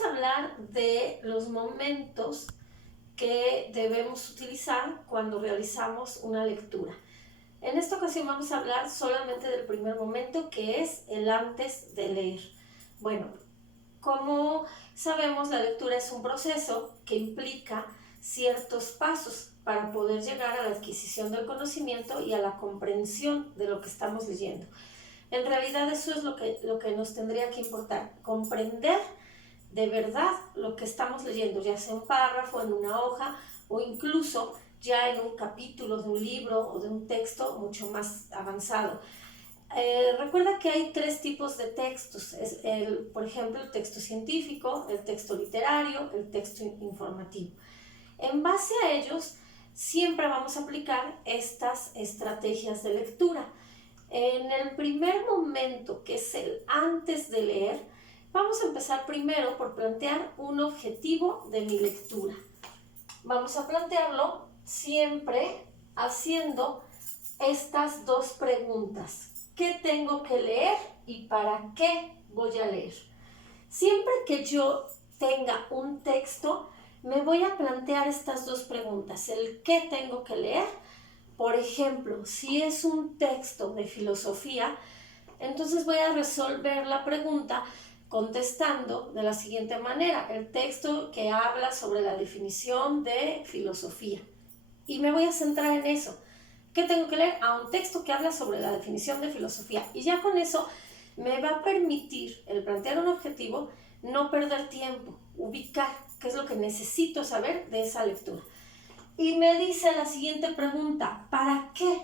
vamos a hablar de los momentos que debemos utilizar cuando realizamos una lectura. En esta ocasión vamos a hablar solamente del primer momento, que es el antes de leer. Bueno, como sabemos, la lectura es un proceso que implica ciertos pasos para poder llegar a la adquisición del conocimiento y a la comprensión de lo que estamos leyendo. En realidad eso es lo que nos tendría que importar, comprender de verdad lo que estamos leyendo, ya sea un párrafo, en una hoja o incluso ya en un capítulo de un libro o de un texto mucho más avanzado. Recuerda que hay tres tipos de textos, por ejemplo, el texto científico, el texto literario, el texto informativo. En base a ellos, siempre vamos a aplicar estas estrategias de lectura. En el primer momento, que es el antes de leer, vamos a empezar primero por plantear un objetivo de mi lectura. Vamos a plantearlo siempre haciendo estas dos preguntas. ¿Qué tengo que leer y para qué voy a leer? Siempre que yo tenga un texto, me voy a plantear estas dos preguntas. El qué tengo que leer. Por ejemplo, si es un texto de filosofía, entonces voy a resolver la pregunta contestando de la siguiente manera: el texto que habla sobre la definición de filosofía. Y me voy a centrar en eso. ¿Qué tengo que leer? Un texto que habla sobre la definición de filosofía. Y ya con eso me va a permitir el plantear un objetivo, no perder tiempo, ubicar qué es lo que necesito saber de esa lectura. Y me dice la siguiente pregunta: ¿para qué?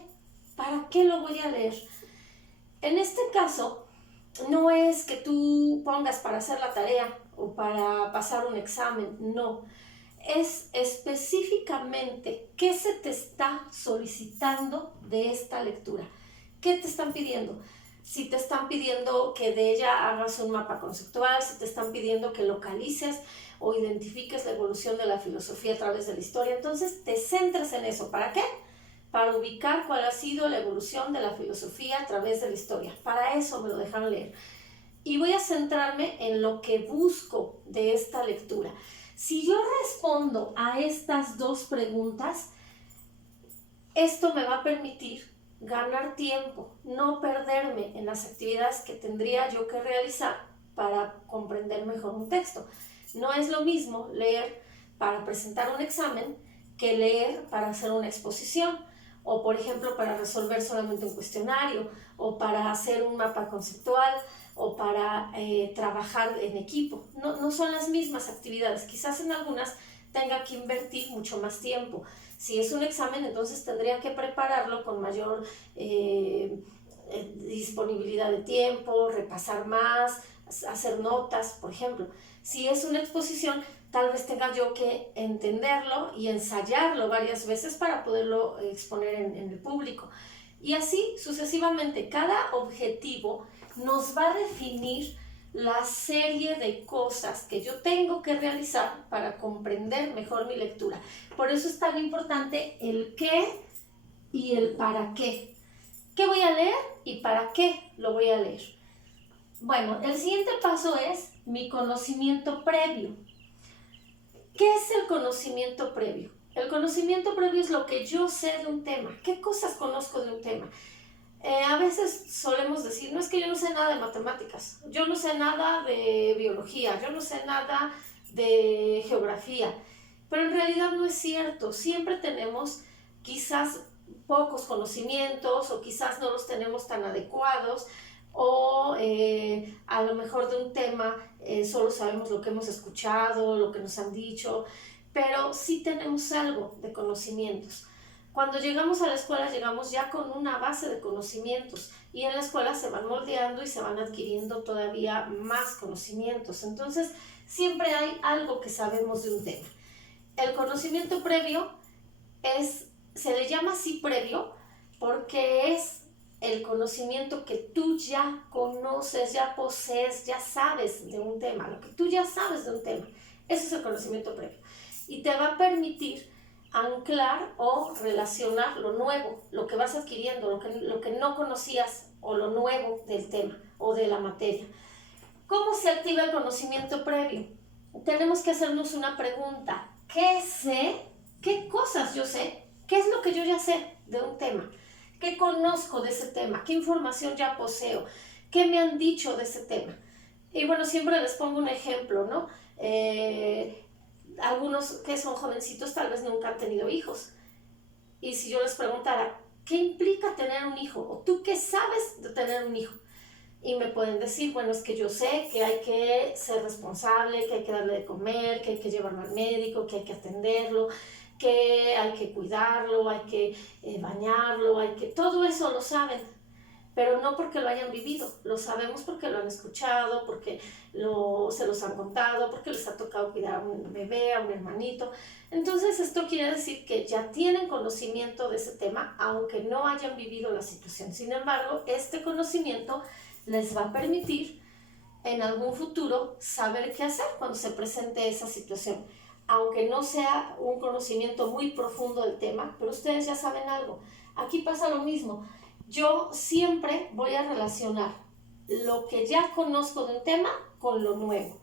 ¿Para qué lo voy a leer? En este caso, no es que tú pongas para hacer la tarea o para pasar un examen, no. Es específicamente qué se te está solicitando de esta lectura. ¿Qué te están pidiendo? Si te están pidiendo que de ella hagas un mapa conceptual, si te están pidiendo que localices o identifiques la evolución de la filosofía a través de la historia, entonces te centras en eso. ¿Para qué? Para ubicar cuál ha sido la evolución de la filosofía a través de la historia. Para eso me lo dejan leer. Y voy a centrarme en lo que busco de esta lectura. Si yo respondo a estas dos preguntas, esto me va a permitir ganar tiempo, no perderme en las actividades que tendría yo que realizar para comprender mejor un texto. No es lo mismo leer para presentar un examen que leer para hacer una exposición, o por ejemplo para resolver solamente un cuestionario, o para hacer un mapa conceptual, o para trabajar en equipo. No son las mismas actividades. Quizás en algunas tenga que invertir mucho más tiempo. Si es un examen, entonces tendría que prepararlo con mayor disponibilidad de tiempo, repasar más, hacer notas, por ejemplo. Si es una exposición, tal vez tenga yo que entenderlo y ensayarlo varias veces para poderlo exponer en el público. Y así sucesivamente, cada objetivo nos va a definir la serie de cosas que yo tengo que realizar para comprender mejor mi lectura. Por eso es tan importante el qué y el para qué. ¿Qué voy a leer y para qué lo voy a leer? Bueno, el siguiente paso es mi conocimiento previo. ¿Qué es el conocimiento previo? El conocimiento previo es lo que yo sé de un tema. ¿Qué cosas conozco de un tema? A veces solemos decir, no, es que yo no sé nada de matemáticas, yo no sé nada de biología, yo no sé nada de geografía, pero en realidad no es cierto. Siempre tenemos quizás pocos conocimientos, o quizás no los tenemos tan adecuados, o a lo mejor de un tema solo sabemos lo que hemos escuchado, lo que nos han dicho, pero sí tenemos algo de conocimientos. Cuando llegamos a la escuela, llegamos ya con una base de conocimientos, y en la escuela se van moldeando y se van adquiriendo todavía más conocimientos. Entonces, siempre hay algo que sabemos de un tema. El conocimiento previo se le llama así previo porque es el conocimiento que tú ya conoces, ya posees, ya sabes de un tema, lo que tú ya sabes de un tema. Eso es el conocimiento previo. Y te va a permitir anclar o relacionar lo nuevo, lo que vas adquiriendo, lo que no conocías, o lo nuevo del tema o de la materia. ¿Cómo se activa el conocimiento previo? tenemos que hacernos una pregunta. ¿Qué sé? ¿Qué cosas yo sé? ¿Qué es lo que yo ya sé de un tema? ¿Qué conozco de ese tema? ¿Qué información ya poseo? ¿Qué me han dicho de ese tema? Y bueno, siempre les pongo un ejemplo, ¿no? Algunos que son jovencitos tal vez nunca han tenido hijos. Y si yo les preguntara, ¿qué implica tener un hijo? ¿O tú qué sabes de tener un hijo? Y me pueden decir, bueno, es que yo sé que hay que ser responsable, que hay que darle de comer, que hay que llevarlo al médico, que hay que atenderlo, que hay que cuidarlo, hay que bañarlo, todo eso lo saben, pero no porque lo hayan vivido, lo sabemos porque lo han escuchado, porque se los han contado, porque les ha tocado cuidar a un bebé, a un hermanito. Entonces esto quiere decir que ya tienen conocimiento de ese tema, aunque no hayan vivido la situación. Sin embargo, este conocimiento les va a permitir en algún futuro saber qué hacer cuando se presente esa situación. Aunque no sea un conocimiento muy profundo del tema, pero ustedes ya saben algo. Aquí pasa lo mismo. Yo siempre voy a relacionar lo que ya conozco de un tema con lo nuevo.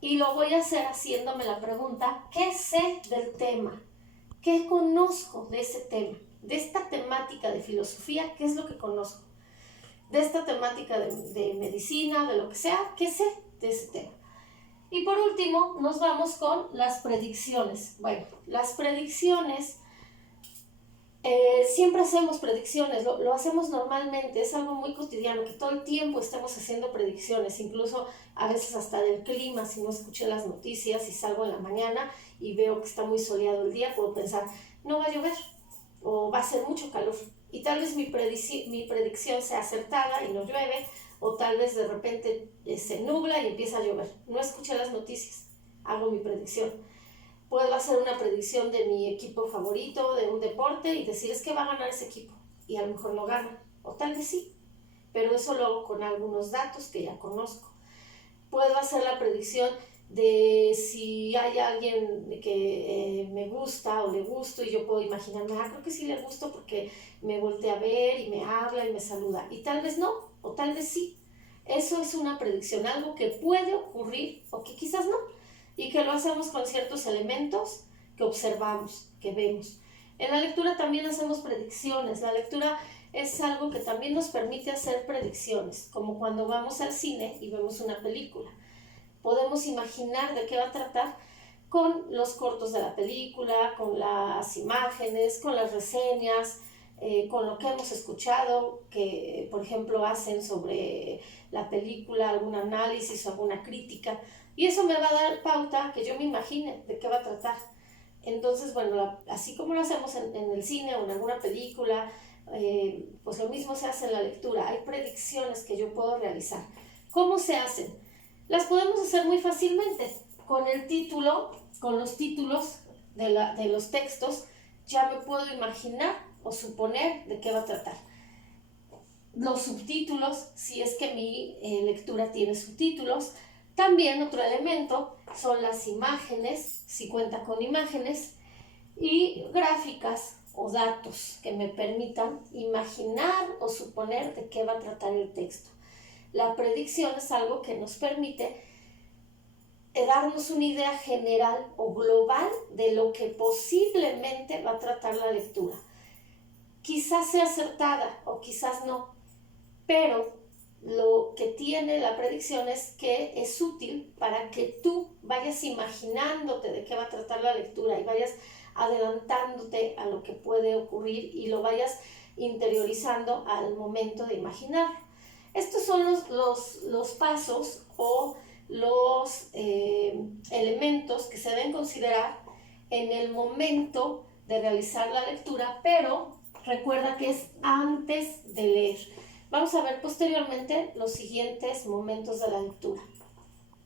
Y lo voy a hacer haciéndome la pregunta, ¿qué sé del tema? ¿Qué conozco de ese tema? De esta temática de filosofía, ¿qué es lo que conozco? De esta temática de medicina, de lo que sea, ¿qué sé de ese tema? Y por último, nos vamos con las predicciones. Bueno, las predicciones, siempre hacemos predicciones, lo hacemos normalmente, es algo muy cotidiano, que todo el tiempo estamos haciendo predicciones, incluso a veces hasta del clima. Si no escuché las noticias y salgo en la mañana y veo que está muy soleado el día, puedo pensar, no va a llover o va a ser mucho calor. Y tal vez mi predicción sea acertada y no llueve, o tal vez de repente se nubla y empieza a llover. No escuché las noticias, hago mi predicción. Puedo hacer una predicción de mi equipo favorito, de un deporte, y decir es que va a ganar ese equipo, y a lo mejor no gana, o tal vez sí, pero eso lo hago con algunos datos que ya conozco. Puedo hacer la predicción de si hay alguien que me gusta o le gusto, y yo puedo imaginarme, creo que sí le gusto porque me voltea a ver y me habla y me saluda, y tal vez no, o tal vez sí. Eso es una predicción, algo que puede ocurrir o que quizás no, y que lo hacemos con ciertos elementos que observamos, que vemos. En la lectura también hacemos predicciones. La lectura es algo que también nos permite hacer predicciones, como cuando vamos al cine y vemos una película. Podemos imaginar de qué va a tratar con los cortos de la película, con las imágenes, con las reseñas, con lo que hemos escuchado, que por ejemplo hacen sobre la película, algún análisis o alguna crítica, y eso me va a dar pauta que yo me imagine de qué va a tratar. Entonces, bueno, así como lo hacemos en el cine o en alguna película, pues lo mismo se hace en la lectura. Hay predicciones que yo puedo realizar. ¿Cómo se hacen? Las podemos hacer muy fácilmente. Con el título, con los títulos de los textos, ya me puedo imaginar o suponer de qué va a tratar. Los subtítulos, si es que mi lectura tiene subtítulos. También otro elemento son las imágenes, si cuenta con imágenes, y gráficas o datos que me permitan imaginar o suponer de qué va a tratar el texto. La predicción es algo que nos permite darnos una idea general o global de lo que posiblemente va a tratar la lectura. Quizás sea acertada o quizás no, pero lo que tiene la predicción es que es útil para que tú vayas imaginándote de qué va a tratar la lectura y vayas adelantándote a lo que puede ocurrir y lo vayas interiorizando al momento de imaginar. Estos son los pasos o los elementos que se deben considerar en el momento de realizar la lectura, pero recuerda que es antes de leer. Vamos a ver posteriormente los siguientes momentos de la lectura.